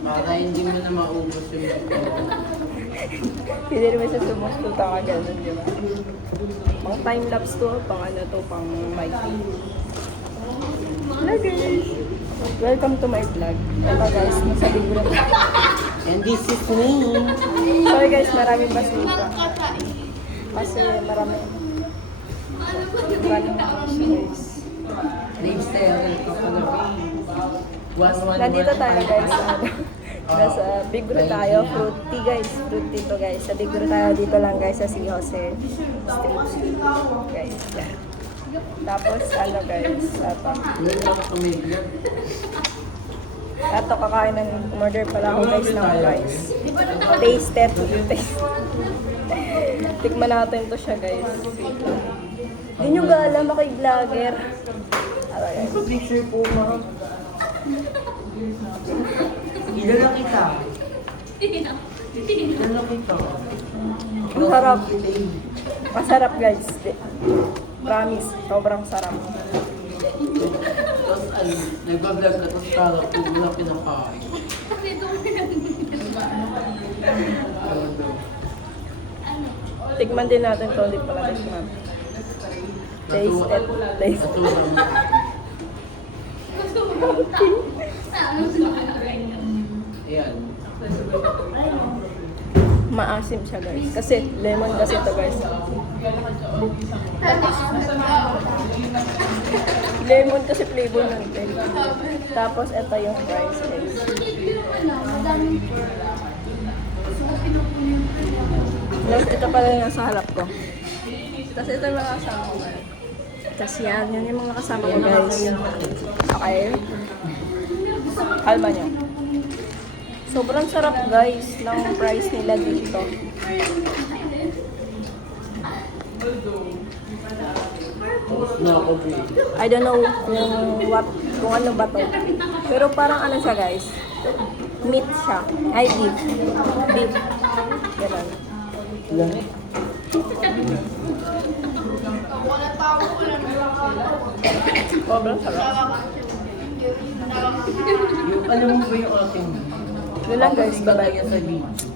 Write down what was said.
Para hindi mo na maubos yung Hindi naman siya sumusuta ka gano'n, di ba? Pang time-lapse to, pang ano to, pang mighty. Hello guys! Welcome to my vlog. Ito guys, nasa libro na. And this is me. Sorry guys, maraming basura. Kasi maraming guys. Name stereo ko pala. Nandito tayo guys sa ano. Nasa Bigro tayo, fruity guys. Fruity to guys. Sa Bigro tayo dito lang guys sa Si Jose Street. Guys, yan. Tapos ano guys, Ato kakain ng order pala ako guys ng rice. Tasted. Tikman natin to siya guys. Hindi nyo ba alam ako yung vlogger? Picture po, ma'am. Kilala kita. Kilala kita. Masarap. Masarap guys. Promise, sobrang sarap. Tapos ano, nagbablog ka tapos parang wala pinakain. Tikman din natin to, hindi pala tikman. Tasted. Tasted. Ayan. Maasim siya guys. Kasi lemon kasi ito guys. Lemon kasi flavor ng cake. Tapos ito yung rice guys. Ito pala yung nasa halap ko. Kasi ito yung mga kasama ko. Kasi yan yung mga kasama ko guys. Okay. Kalma nyo. Sobrang sarap guys ng price nila dito. I don't know kung ano ba to. Pero parang ano siya guys. Meat siya. Ay, beef. Beef. Ganun. Sobrang sarap. Alam mo ba yung ating Yun lang guys, bye-bye. sa beach?